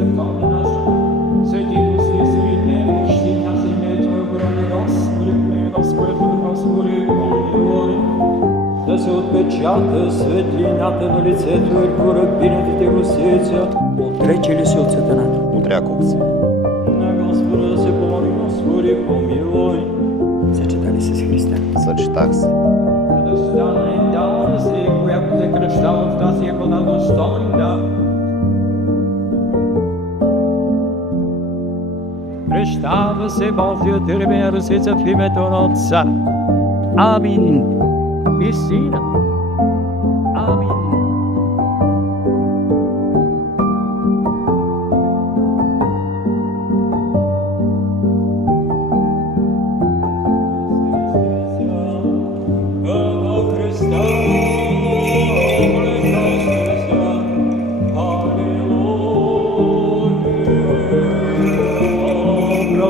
се входа наша. Свети Дуси, свидне, щи нас името, брони Господи, Господи, помилуй. Да се отпечата светлината на лицето и върху ръбините го сеца. Отрече ли се от сатаната? Отрякох се. На Господа да се помоли, Господи, помилуй. Съчета ли се с Христа? Съчетах се. Да стане дала си, която се кръща от тази вода достойна. Кръщава се Божия термин ръсица в името на Отца. Амин. И Сина. Амин.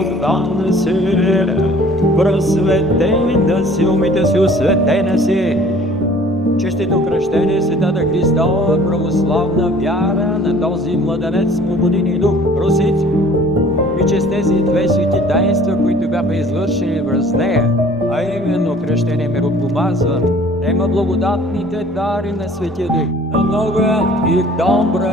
Оправдана си, просветена си, умите си, осветена си. Честито кръщение Светата Христова православна вяра на този младенец по години дух Русици. И чрез тези две свети таинства, които бяха извършени връз нея, а именно кръщение миропомазва, има благодатните дари на Светия Дух. На много и добра